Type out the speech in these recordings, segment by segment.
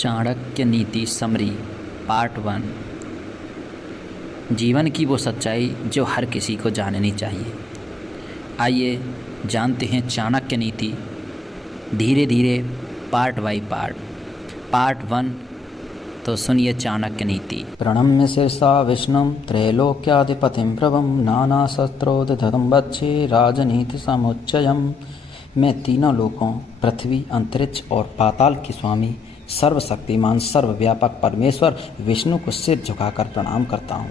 चाणक्य नीति summary part 1। जीवन की वो सच्चाई जो हर किसी को जाननी चाहिए। आइए जानते हैं चाणक्य नीति धीरे धीरे पार्ट बाई पार्ट 1। तो सुनिए चाणक्य नीति। प्रणम्य शीर्षा विष्णुं त्रैलोक्याधिपतिं प्रभं नानाशस्त्रोद्धतं वक्षे राजनीति समुच्चयम्। मैं तीनों लोकों पृथ्वी, अंतरिक्ष और पाताल के स्वामी सर्वशक्तिमान सर्वव्यापक परमेश्वर विष्णु को सिर झुकाकर प्रणाम करता हूँ।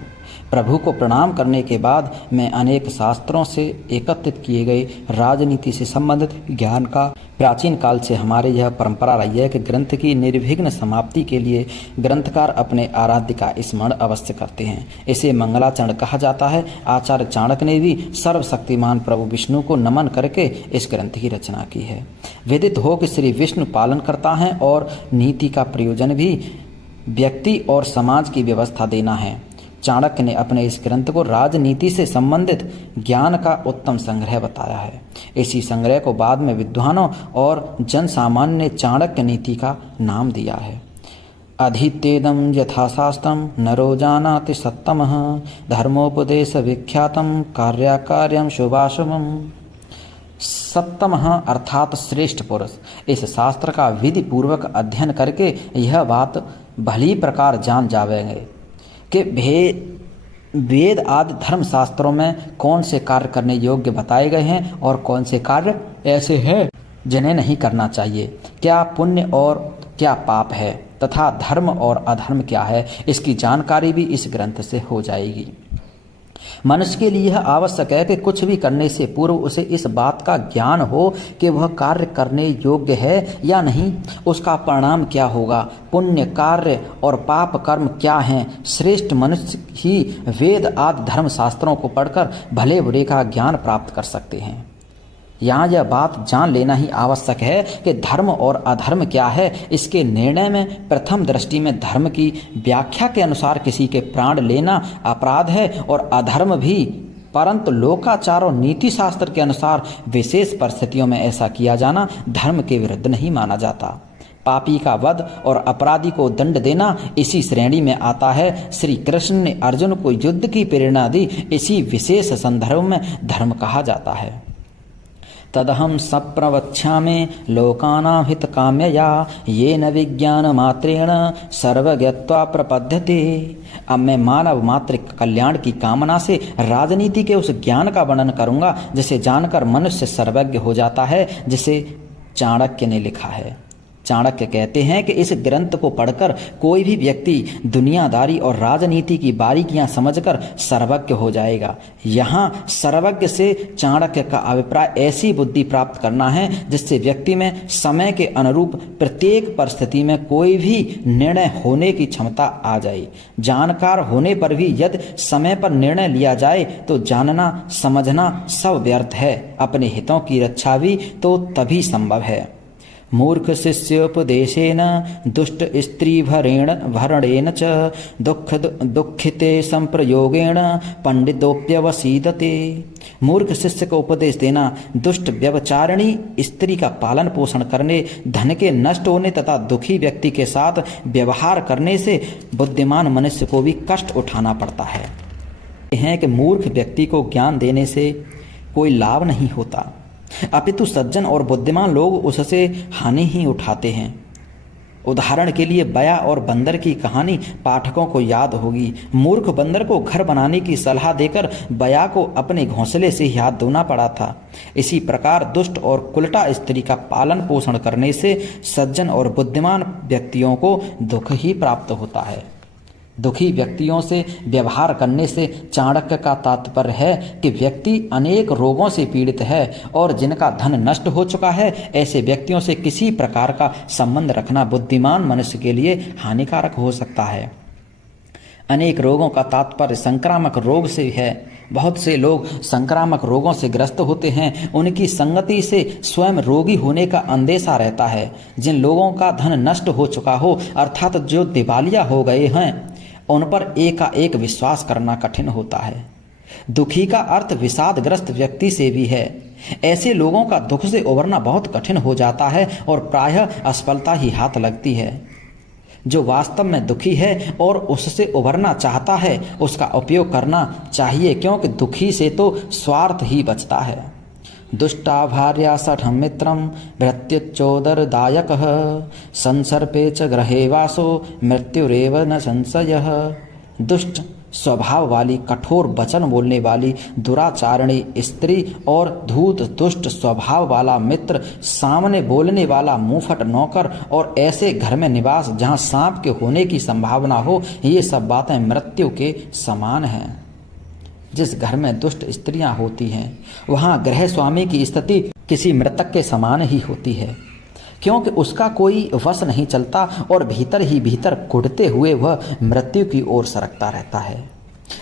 प्रभु को प्रणाम करने के बाद मैं अनेक शास्त्रों से एकत्रित किए गए राजनीति से संबंधित ज्ञान का प्राचीन काल से हमारे यह परंपरा रही है कि ग्रंथ की निर्विघ्न समाप्ति के लिए ग्रंथकार अपने आराध्य का स्मरण अवश्य करते हैं। इसे मंगलाचरण कहा जाता है। आचार्य चाणक्य ने भी सर्वशक्तिमान प्रभु विष्णु को नमन करके इस ग्रंथ की रचना की है। विदित हो कि श्री विष्णु पालन करता है और नीति का प्रयोजन भी व्यक्ति और समाज की व्यवस्था देना है। चाणक्य ने अपने इस ग्रंथ को राजनीति से संबंधित ज्ञान का उत्तम संग्रह बताया है। इसी संग्रह को बाद में विद्वानों और जन सामान्य ने चाणक्य नीति का नाम दिया है। अधीत्येदं यथाशास्त्रं नरो जानाति सत्तमः धर्मोपदेश विख्यातं कार्याकार्यं शुभाशुभम्। सत्तमः अर्थात श्रेष्ठ पुरुष। इस शास्त्र का विधि पूर्वक अध्ययन करके यह बात भली प्रकार जान जावेंगे कि वेद आदि धर्म शास्त्रों में कौन से कार्य करने योग्य बताए गए हैं और कौन से कार्य ऐसे हैं जिन्हें नहीं करना चाहिए। क्या पुण्य और क्या पाप है तथा धर्म और अधर्म क्या है, इसकी जानकारी भी इस ग्रंथ से हो जाएगी। मनुष्य के लिए यह आवश्यक है कि कुछ भी करने से पूर्व उसे इस बात का ज्ञान हो कि वह कार्य करने योग्य है या नहीं, उसका परिणाम क्या होगा, पुण्य कार्य और पाप कर्म क्या हैं। श्रेष्ठ मनुष्य ही वेद आदि धर्म शास्त्रों को पढ़कर भले बुरे का ज्ञान प्राप्त कर सकते हैं। यहाँ यह बात जान लेना ही आवश्यक है कि धर्म और अधर्म क्या है। इसके निर्णय में प्रथम दृष्टि में धर्म की व्याख्या के अनुसार किसी के प्राण लेना अपराध है और अधर्म भी, परंतु लोकाचार और नीति शास्त्र के अनुसार विशेष परिस्थितियों में ऐसा किया जाना धर्म के विरुद्ध नहीं माना जाता। पापी का वध और अपराधी को दंड देना इसी श्रेणी में आता है। श्री कृष्ण ने अर्जुन को युद्ध की प्रेरणा दी। इसी विशेष संदर्भ में धर्म कहा जाता है। तदहं सप्रवक्ष्यामि लोकानां हितकाम्यया येन विज्ञान मात्रेण सर्वज्ञत्वा प्रपद्यते। अब मैं मानव मात्र कल्याण की कामना से राजनीति के उस ज्ञान का वर्णन करूंगा जिसे जानकर मनुष्य सर्वज्ञ हो जाता है, जिसे चाणक्य ने लिखा है। चाणक्य कहते हैं कि इस ग्रंथ को पढ़कर कोई भी व्यक्ति दुनियादारी और राजनीति की बारीकियां समझकर सर्वज्ञ हो जाएगा। यहाँ सर्वज्ञ से चाणक्य का अभिप्राय ऐसी बुद्धि प्राप्त करना है जिससे व्यक्ति में समय के अनुरूप प्रत्येक परिस्थिति में कोई भी निर्णय होने की क्षमता आ जाए। जानकार होने पर भी यदि समय पर निर्णय लिया जाए तो जानना समझना सब व्यर्थ है। अपने हितों की रक्षा भी तो तभी संभव है। मूर्ख शिष्योपदेशेन दुष्ट स्त्री भरणेन च दुखिते संप्रयोगेण पंडितोप्यवसीदते। मूर्ख शिष्य को उपदेश देना, दुष्ट व्यभिचारिणी स्त्री का पालन पोषण करने, धन के नष्ट होने तथा दुखी व्यक्ति के साथ व्यवहार करने से बुद्धिमान मनुष्य को भी कष्ट उठाना पड़ता है कि मूर्ख व्यक्ति को ज्ञान देने से कोई लाभ नहीं होता, अपितु सज्जन और बुद्धिमान लोग उससे हानि ही उठाते हैं। उदाहरण के लिए बया और बंदर की कहानी पाठकों को याद होगी। मूर्ख बंदर को घर बनाने की सलाह देकर बया को अपने घोंसले से ही हाथ धोना पड़ा था। इसी प्रकार दुष्ट और कुलटा स्त्री का पालन पोषण करने से सज्जन और बुद्धिमान व्यक्तियों को दुख ही प्राप्त होता है। दुखी व्यक्तियों से व्यवहार करने से चाणक्य का तात्पर्य है कि व्यक्ति अनेक रोगों से पीड़ित है और जिनका धन नष्ट हो चुका है, ऐसे व्यक्तियों से किसी प्रकार का संबंध रखना बुद्धिमान मनुष्य के लिए हानिकारक हो सकता है। अनेक रोगों का तात्पर्य संक्रामक रोग से है। बहुत से लोग संक्रामक रोगों से ग्रस्त होते हैं। उनकी संगति से स्वयं रोगी होने का अंदेशा रहता है। जिन लोगों का धन नष्ट हो चुका हो, अर्थात जो दिवालिया हो गए हैं, उन पर एकाएक विश्वास करना कठिन होता है। दुखी का अर्थ विषादग्रस्त व्यक्ति से भी है। ऐसे लोगों का दुख से उबरना बहुत कठिन हो जाता है और प्रायः असफलता ही हाथ लगती है। जो वास्तव में दुखी है और उससे उभरना चाहता है उसका उपयोग करना चाहिए, क्योंकि दुखी से तो स्वार्थ ही बचता है। दुष्टा भार्या सठं मित्रं भृत्युच्चोदरदायकः संसर्पे च गृहे वासो मृत्युरेव न संशयः। दुष्ट स्वभाव वाली, कठोर वचन बोलने वाली, दुराचारणी स्त्री और धूर्त दुष्ट स्वभाव वाला मित्र, सामने बोलने वाला मुंहफट नौकर और ऐसे घर में निवास जहां सांप के होने की संभावना हो, ये सब बातें मृत्यु के समान हैं। जिस घर में दुष्ट स्त्रियां होती हैं वहां गृह स्वामी की स्थिति किसी मृतक के समान ही होती है, क्योंकि उसका कोई वश नहीं चलता और भीतर ही भीतर कुढ़ते हुए वह मृत्यु की ओर सरकता रहता है।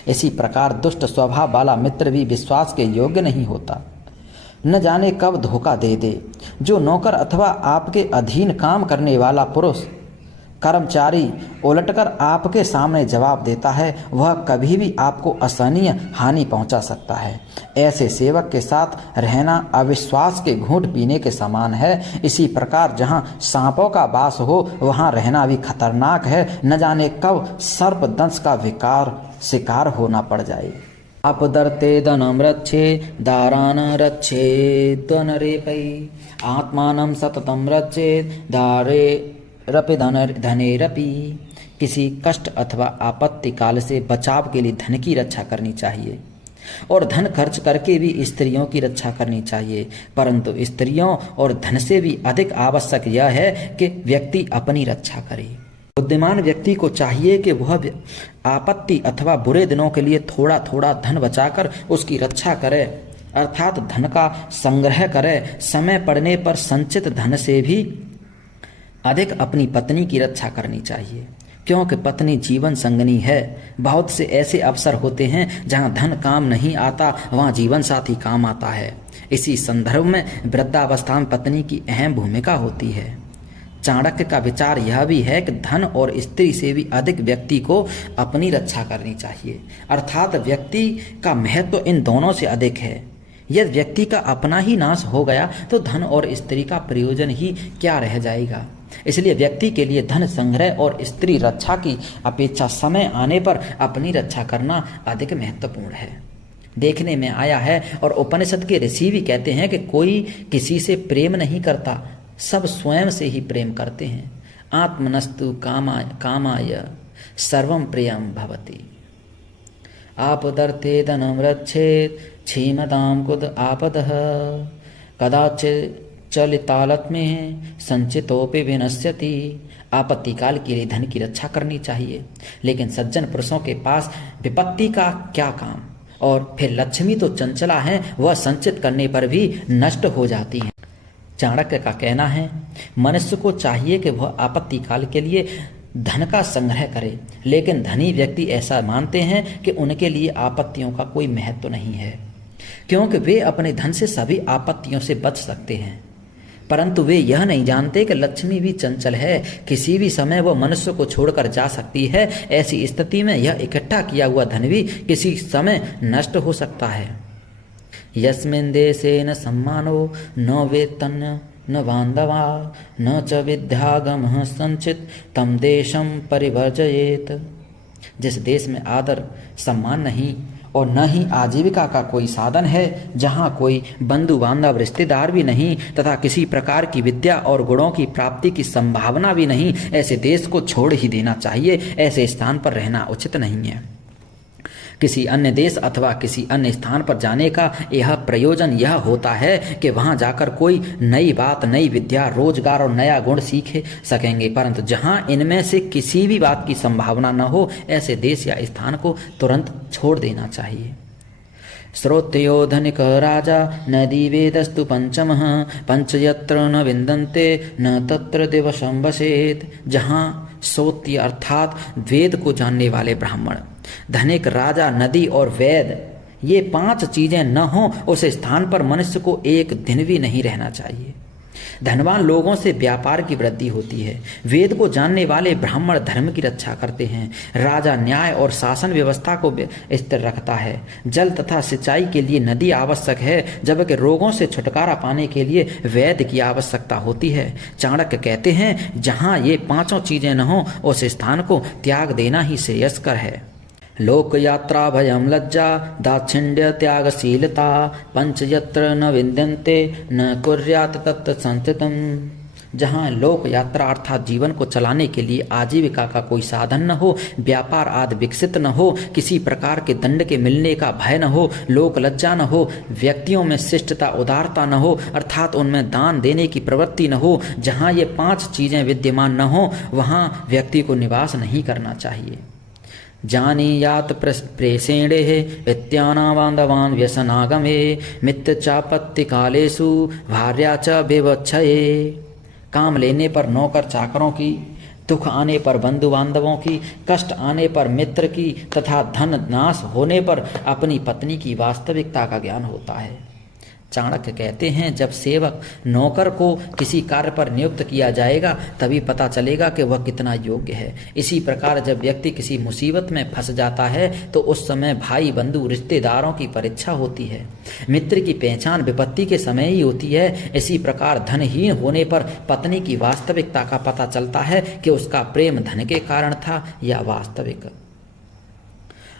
इसी प्रकार दुष्ट स्वभाव वाला मित्र भी विश्वास के योग्य नहीं होता, न जाने कब धोखा दे दे। जो नौकर अथवा आपके अधीन काम करने वाला पुरुष कर्मचारी उलटकर आपके सामने जवाब देता है, वह कभी भी आपको असहनीय हानि पहुंचा सकता है। ऐसे सेवक के साथ रहना अविश्वास के घूंट पीने के समान है। इसी प्रकार जहां सांपों का वास हो वहां रहना भी खतरनाक है। न जाने कब सर्प दंश का शिकार होना पड़ जाए। आपदर्ते धनं रक्षे दारान रक्षे धनरेपै आत्मानं सततं रक्षेत दारे रपि धनेरपि। किसी कष्ट अथवा आपत्ति काल से बचाव के लिए धन की रक्षा करनी चाहिए और धन खर्च करके भी स्त्रियों की रक्षा करनी चाहिए, परंतु स्त्रियों और धन से भी अधिक आवश्यक यह है कि व्यक्ति अपनी रक्षा करे। बुद्धिमान व्यक्ति को चाहिए कि वह आपत्ति अथवा बुरे दिनों के लिए थोड़ा थोड़ा धन बचाकर उसकी रक्षा करे, अर्थात धन का संग्रह करे। समय पड़ने पर संचित धन से भी अधिक अपनी पत्नी की रक्षा करनी चाहिए, क्योंकि पत्नी जीवन संगनी है। बहुत से ऐसे अवसर होते हैं जहां धन काम नहीं आता, वहां जीवन साथी काम आता है। इसी संदर्भ में वृद्धावस्था में पत्नी की अहम भूमिका होती है। चाणक्य का विचार यह भी है कि धन और स्त्री से भी अधिक व्यक्ति को अपनी रक्षा करनी चाहिए, अर्थात व्यक्ति का महत्व इन दोनों से अधिक है। यदि व्यक्ति का अपना ही नाश हो गया तो धन और स्त्री का प्रयोजन ही क्या रह जाएगा। इसलिए व्यक्ति के लिए धन संग्रह और स्त्री रक्षा की अपेक्षा समय आने पर अपनी रक्षा करना अधिक महत्वपूर्ण है। देखने में आया है और उपनिषद के ऋषि भी कहते हैं कि कोई किसी से प्रेम नहीं करता, सब स्वयं से ही प्रेम करते हैं। आत्मनस्तु कामाय सर्वं प्रियं भवति। आपदर्थे धनं रक्षेत क्षीमतां कुत आपदः कदाचित् चलितालत में संचितोपि विनश्यति। आपत्ति काल के लिए धन की रक्षा करनी चाहिए, लेकिन सज्जन पुरुषों के पास विपत्ति का क्या काम। और फिर लक्ष्मी तो चंचला है, वह संचित करने पर भी नष्ट हो जाती है। चाणक्य का कहना है मनुष्य को चाहिए कि वह आपत्ति काल के लिए धन का संग्रह करे, लेकिन धनी व्यक्ति ऐसा मानते हैं कि उनके लिए आपत्तियों का कोई महत्व नहीं है, क्योंकि वे अपने धन से सभी आपत्तियों से बच सकते हैं। परंतु वे यह नहीं जानते कि लक्ष्मी भी चंचल है, किसी भी समय वह मनुष्य को छोड़कर जा सकती है। ऐसी स्थिति में यह इकट्ठा किया हुआ धन भी किसी समय नष्ट हो सकता है। यस्मिन् देशे न सम्मानो न वेतन न बांधवा न च विद्यागमः संचित तम देशम परिवर्जयेत। जिस देश में आदर सम्मान नहीं और न ही आजीविका का कोई साधन है, जहाँ कोई बंधु बांधव रिश्तेदार भी नहीं तथा किसी प्रकार की विद्या और गुणों की प्राप्ति की संभावना भी नहीं, ऐसे देश को छोड़ ही देना चाहिए। ऐसे स्थान पर रहना उचित नहीं है। किसी अन्य देश अथवा किसी अन्य स्थान पर जाने का यह प्रयोजन यह होता है कि वहां जाकर कोई नई बात, नई विद्या, रोजगार और नया गुण सीख सकेंगे, परंतु जहां इनमें से किसी भी बात की संभावना न हो, ऐसे देश या स्थान को तुरंत छोड़ देना चाहिए। श्रोत्यो धनिक राजा नदी वेदस्तु पंचमः पंच यत्र न विन्दन्ते न तत्र दिवसं वसेत्। जहाँ श्रोत्य अर्थात वेद को जानने वाले ब्राह्मण, धनिक राजा, नदी और वेद, ये 5 चीजें न हों उस स्थान पर मनुष्य को एक दिन भी नहीं रहना चाहिए। धनवान लोगों से व्यापार की वृद्धि होती है। वेद को जानने वाले ब्राह्मण धर्म की रक्षा करते हैं। राजा न्याय और शासन व्यवस्था को स्थिर रखता है। जल तथा सिंचाई के लिए नदी आवश्यक है, जबकि रोगों से छुटकारा पाने के लिए वैद्य की आवश्यकता होती है। चाणक्य कहते हैं, जहाँ ये पांचों चीजें न हो उस स्थान को त्याग देना ही श्रेयस्कर है। लोक यात्रा भयम लज्जा दाक्षिण्य त्यागशीलता पंच यत्र न विद्यन्ते न कुर्यात तत् संस्थितम्। जहाँ लोक यात्रा अर्थात जीवन को चलाने के लिए आजीविका का कोई साधन न हो, व्यापार आदि विकसित न हो, किसी प्रकार के दंड के मिलने का भय न हो, लोक लज्जा न हो, व्यक्तियों में शिष्टता उदारता न हो अर्थात उनमें दान देने की प्रवृत्ति न हो, जहाँ ये पांच चीजें विद्यमान न हो वहाँ व्यक्ति को निवास नहीं करना चाहिए। जानीयात प्रेषेणे वित्यानावान्धवान् व्यसनागमे मित्र चापत्ति कालेषु भार्या च विवक्षये। काम लेने पर नौकर चाकरों की, दुख आने पर बंधु बांधवों की, कष्ट आने पर मित्र की तथा धन नाश होने पर अपनी पत्नी की वास्तविकता का ज्ञान होता है। चाणक्य कहते हैं, जब सेवक नौकर को किसी कार्य पर नियुक्त किया जाएगा तभी पता चलेगा कि वह कितना योग्य है। इसी प्रकार जब व्यक्ति किसी मुसीबत में फंस जाता है तो उस समय भाई बंधु रिश्तेदारों की परीक्षा होती है। मित्र की पहचान विपत्ति के समय ही होती है। इसी प्रकार धनहीन होने पर पत्नी की वास्तविकता का पता चलता है कि उसका प्रेम धन के कारण था या वास्तविक।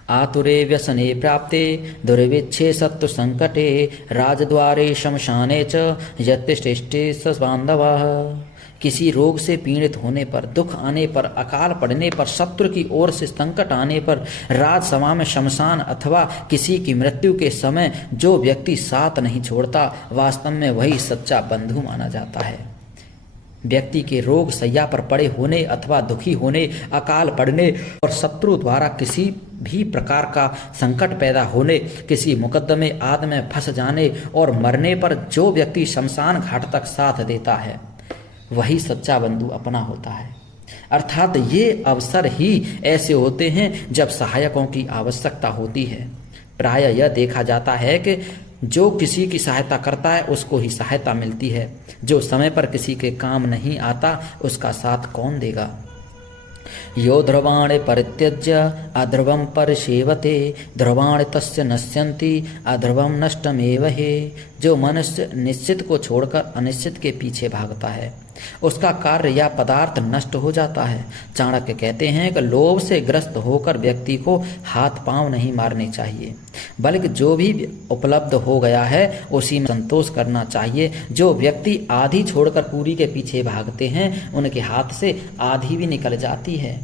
आतुरे व्यसने प्राप्ते दुर्विच्छे सत्व संकटे राजद्वारे शमशाने च यत्तिष्ठे स बांधवः। किसी रोग से पीड़ित होने पर, दुख आने पर, अकाल पड़ने पर, शत्रु की ओर से संकट आने पर, राजसभा में शमशान अथवा किसी की मृत्यु के समय जो व्यक्ति साथ नहीं छोड़ता, वास्तव में वही सच्चा बंधु माना जाता है। व्यक्ति के रोग सैया पर पड़े होने अथवा दुखी होने, अकाल पड़ने और शत्रु द्वारा किसी भी प्रकार का संकट पैदा होने, किसी मुकदमे आदि में फंस जाने और मरने पर जो व्यक्ति शमशान घाट तक साथ देता है वही सच्चा बंधु अपना होता है। अर्थात ये अवसर ही ऐसे होते हैं जब सहायकों की आवश्यकता होती है। प्रायः यह देखा जाता है कि जो किसी की सहायता करता है उसको ही सहायता मिलती है। जो समय पर किसी के काम नहीं आता उसका साथ कौन देगा। यो ध्रुवाणे परित्यज्य अध्रुवं परिसेवते ध्रुवाणे तस्य नश्यन्ति अध्रुवं नष्टमेव हे। जो मनुष्य निश्चित को छोड़कर अनिश्चित के पीछे भागता है उसका कार्य या पदार्थ नष्ट हो जाता है। चाणक्य कहते हैं कि लोभ से ग्रस्त होकर व्यक्ति को हाथ पांव नहीं मारने चाहिए, बल्कि जो भी उपलब्ध हो गया है उसी में संतोष करना चाहिए। जो व्यक्ति आधी छोड़कर पूरी के पीछे भागते हैं उनके हाथ से आधी भी निकल जाती है।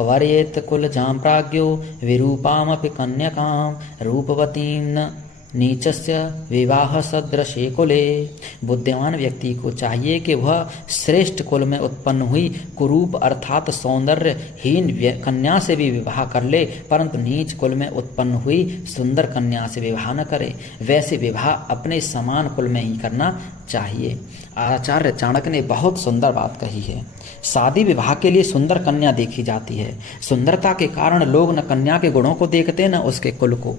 वर्येत कुल जाम प्राज्ञो विरूपामपि कन्यकाम रूपवतीं नीचस्य विवाह सदृशे कुले। बुद्धिमान व्यक्ति को चाहिए कि वह श्रेष्ठ कुल में उत्पन्न हुई कुरूप अर्थात सौंदर्यहीन कन्या से भी विवाह कर ले, परंतु नीच कुल में उत्पन्न हुई सुंदर कन्या से विवाह न करे। वैसे विवाह अपने समान कुल में ही करना चाहिए। आचार्य चाणक्य ने बहुत सुंदर बात कही है। शादी विवाह के लिए सुंदर कन्या देखी जाती है। सुंदरता के कारण लोग न कन्या के गुणों को देखते न उसके कुल को।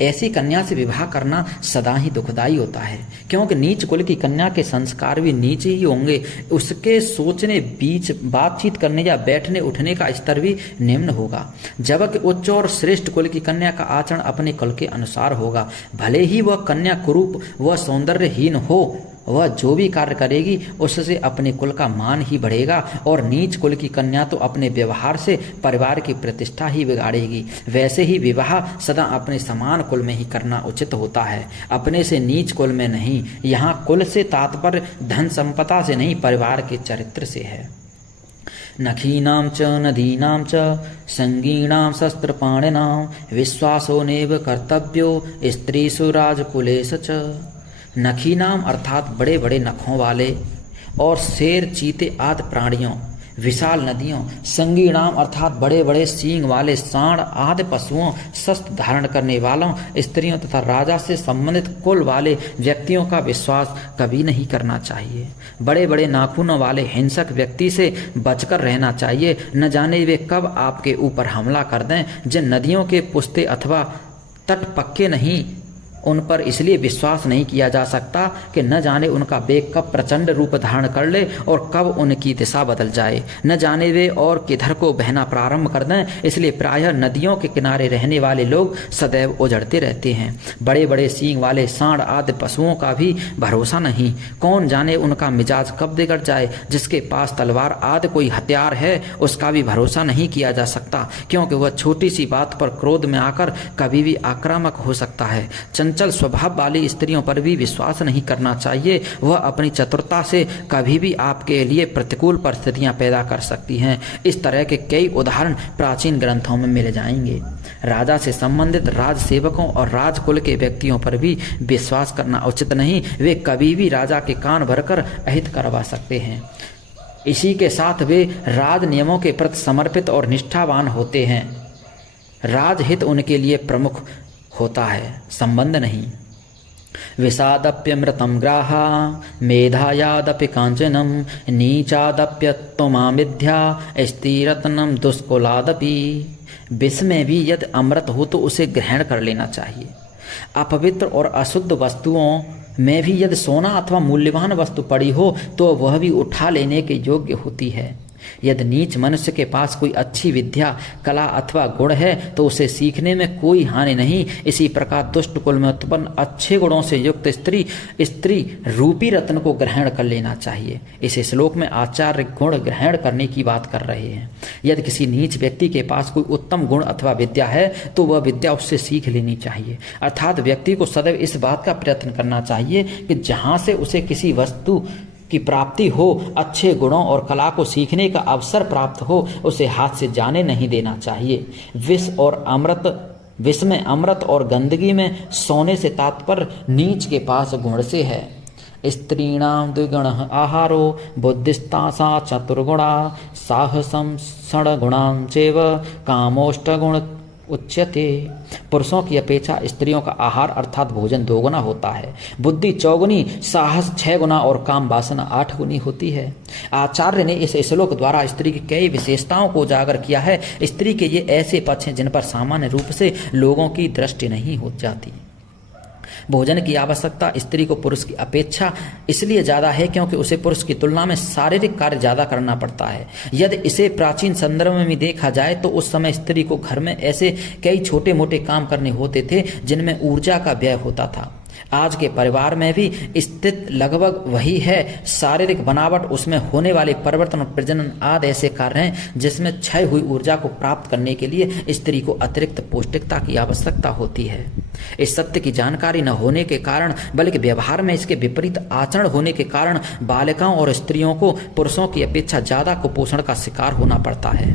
ऐसी कन्या से विवाह करना सदा ही दुखदायी होता है, क्योंकि नीच कुल की कन्या के संस्कार भी नीचे ही होंगे। उसके सोचने, बीच बातचीत करने या बैठने उठने का स्तर भी निम्न होगा, जबकि उच्च और श्रेष्ठ कुल की कन्या का आचरण अपने कुल के अनुसार होगा। भले ही वह कन्या कुरूप व सौंदर्यहीन हो, वह जो भी कार्य करेगी उससे अपने कुल का मान ही बढ़ेगा। और नीच कुल की कन्या तो अपने व्यवहार से परिवार की प्रतिष्ठा ही बिगाड़ेगी। वैसे ही विवाह सदा अपने समान कुल में ही करना उचित होता है, अपने से नीच कुल में नहीं। यहाँ कुल से तात्पर्य धन संपदा से नहीं, परिवार के चरित्र से है। नखीनां च नदीनां च संगीणां शस्त्रपाणिनां विश्वासो नैव कर्तव्यो स्त्रीषु राजकुलेषु च। नखी नाम अर्थात बड़े बड़े नखों वाले और शेर, चीते आदि प्राणियों, विशाल नदियों, संगी नाम अर्थात बड़े बड़े सींग वाले सांड आदि पशुओं, शस्त्र धारण करने वालों, स्त्रियों तथा राजा से संबंधित कुल वाले व्यक्तियों का विश्वास कभी नहीं करना चाहिए। बड़े बड़े नाखूनों वाले हिंसक व्यक्ति से बचकर रहना चाहिए। न जाने वे कब आपके ऊपर हमला कर दें। जिन नदियों के पुस्ते अथवा तट पक्के नहीं उन पर इसलिए विश्वास नहीं किया जा सकता कि न जाने उनका वेग कब प्रचंड रूप धारण कर ले और कब उनकी दिशा बदल जाए, न जाने वे और किधर को बहना प्रारंभ कर दें। इसलिए प्रायः नदियों के किनारे रहने वाले लोग सदैव उजड़ते रहते हैं। बड़े बड़े सींग वाले सांड आदि पशुओं का भी भरोसा नहीं, कौन जाने उनका मिजाज कब बिगड़ जाए। जिसके पास तलवार आदि कोई हथियार है उसका भी भरोसा नहीं किया जा सकता, क्योंकि वह छोटी सी बात पर क्रोध में आकर कभी भी आक्रामक हो सकता है। चंचल स्वभाव वाली स्त्रियों पर भी विश्वास नहीं करना चाहिए, वह अपनी चतुरता से कभी भी आपके लिए प्रतिकूल परिस्थितियां पैदा कर सकती हैं। इस तरह के कई उदाहरण प्राचीन ग्रंथों में मिल जाएंगे। राजा से संबंधित राज सेवकों और राजकुल के व्यक्तियों पर भी विश्वास करना उचित नहीं, वे कभी भी राजा के कान भरकर अहित करवा सकते हैं। इसी के साथ वे राज नियमों के प्रति समर्पित और निष्ठावान होते हैं। राजहित उनके लिए प्रमुख होता है, संबंध नहीं। विषादप्यमृतं ग्राहा मेधायादपि कांचनम नीचादप्यत्वमामिथ्या स्थिरत्नं दुष्कुलादपि। विष में भी यदि अमृत हो तो उसे ग्रहण कर लेना चाहिए। अपवित्र और अशुद्ध वस्तुओं में भी यदि सोना अथवा मूल्यवान वस्तु पड़ी हो तो वह भी उठा लेने के योग्य होती है। यदि नीच मनुष्य के पास कोई अच्छी विद्या, कला अथवा गुण है तो उसे सीखने में कोई हानि नहीं। इसी प्रकार दुष्ट कुल में उत्पन्न अच्छे गुणों से युक्त स्त्री रूपी रत्न को ग्रहण कर लेना चाहिए। इस श्लोक में आचार्य गुण ग्रहण करने की बात कर रहे हैं। यदि किसी नीच व्यक्ति के पास कोई उत्तम गुण अथवा विद्या है तो वह विद्या उससे सीख लेनी चाहिए। अर्थात व्यक्ति को सदैव इस बात का प्रयत्न करना चाहिए कि जहाँ से उसे किसी वस्तु की प्राप्ति हो, अच्छे गुणों और कला को सीखने का अवसर प्राप्त हो, उसे हाथ से जाने नहीं देना चाहिए। विष में अमृत और गंदगी में सोने से तात्पर्य नीच के पास गुण से है। स्त्रीणां द्विगुण आहारो बुद्धिस्तासा चतुर्गुणा साहसं षड्गुणां चैव कामोष्टगुण उच्यते। पुरुषों की अपेक्षा स्त्रियों का आहार अर्थात भोजन 2 गुना होता है, बुद्धि 4 गुनी, साहस 6 गुना और काम वासना 8 गुनी होती है। आचार्य ने इस श्लोक द्वारा स्त्री की कई विशेषताओं को उजागर किया है। स्त्री के ये ऐसे पक्ष हैं जिन पर सामान्य रूप से लोगों की दृष्टि नहीं हो जाती। भोजन की आवश्यकता स्त्री को पुरुष की अपेक्षा इसलिए ज़्यादा है क्योंकि उसे पुरुष की तुलना में शारीरिक कार्य ज़्यादा करना पड़ता है। यदि इसे प्राचीन संदर्भ में भी देखा जाए तो उस समय स्त्री को घर में ऐसे कई छोटे मोटे काम करने होते थे जिनमें ऊर्जा का व्यय होता था। आज के परिवार में भी स्थित लगभग वही है। शारीरिक बनावट, उसमें होने वाले परिवर्तन और प्रजनन आदि ऐसे कार्य हैं जिसमें क्षय हुई ऊर्जा को प्राप्त करने के लिए स्त्री को अतिरिक्त पौष्टिकता की आवश्यकता होती है। इस सत्य की जानकारी न होने के कारण बल्कि व्यवहार में इसके विपरीत आचरण होने के कारण बालिकाओं और स्त्रियों को पुरुषों की अपेक्षा ज़्यादा कुपोषण का शिकार होना पड़ता है।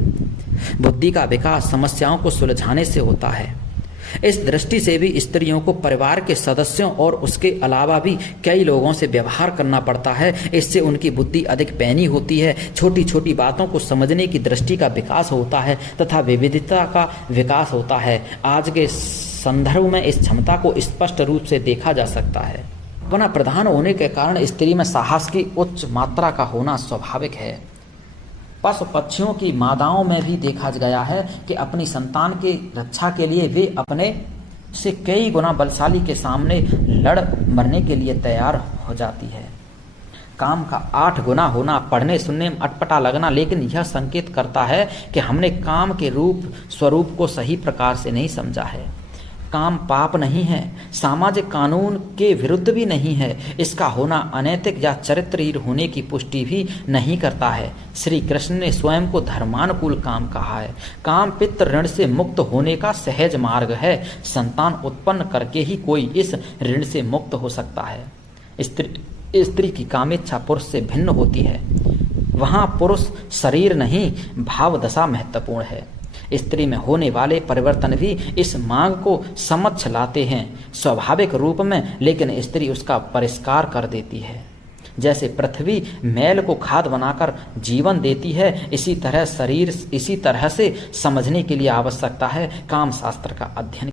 बुद्धि का विकास समस्याओं को सुलझाने से होता है। इस दृष्टि से भी स्त्रियों को परिवार के सदस्यों और उसके अलावा भी कई लोगों से व्यवहार करना पड़ता है। इससे उनकी बुद्धि अधिक पैनी होती है, छोटी छोटी बातों को समझने की दृष्टि का विकास होता है तथा विविधता का विकास होता है। आज के संदर्भ में इस क्षमता को स्पष्ट रूप से देखा जा सकता है। अपना प्रधान होने के कारण स्त्री में साहस की उच्च मात्रा का होना स्वाभाविक है। पशु पक्षियों की मादाओं में भी देखा गया है कि अपनी संतान की रक्षा के लिए वे अपने से कई गुना बलशाली के सामने लड़ मरने के लिए तैयार हो जाती है। काम का 8 गुना होना पढ़ने सुनने में अटपटा लगना, लेकिन यह संकेत करता है कि हमने काम के रूप स्वरूप को सही प्रकार से नहीं समझा है। काम पाप नहीं है, सामाजिक कानून के विरुद्ध भी नहीं है। इसका होना अनैतिक या चरित्रहीन होने की पुष्टि भी नहीं करता है। श्री कृष्ण ने स्वयं को धर्मानुकूल काम कहा है। काम पितृ ऋण से मुक्त होने का सहज मार्ग है। संतान उत्पन्न करके ही कोई इस ऋण से मुक्त हो सकता है। स्त्री की कामेच्छा पुरुष से भिन्न होती है। वहाँ पुरुष शरीर नहीं, भाव दशा महत्वपूर्ण है। स्त्री में होने वाले परिवर्तन भी इस मांग को समक्ष लाते हैं स्वाभाविक रूप में, लेकिन स्त्री उसका परिष्कार कर देती है। जैसे पृथ्वी मैल को खाद बनाकर जीवन देती है, इसी तरह शरीर इसी तरह से समझने के लिए आवश्यकता है काम शास्त्र का अध्ययन।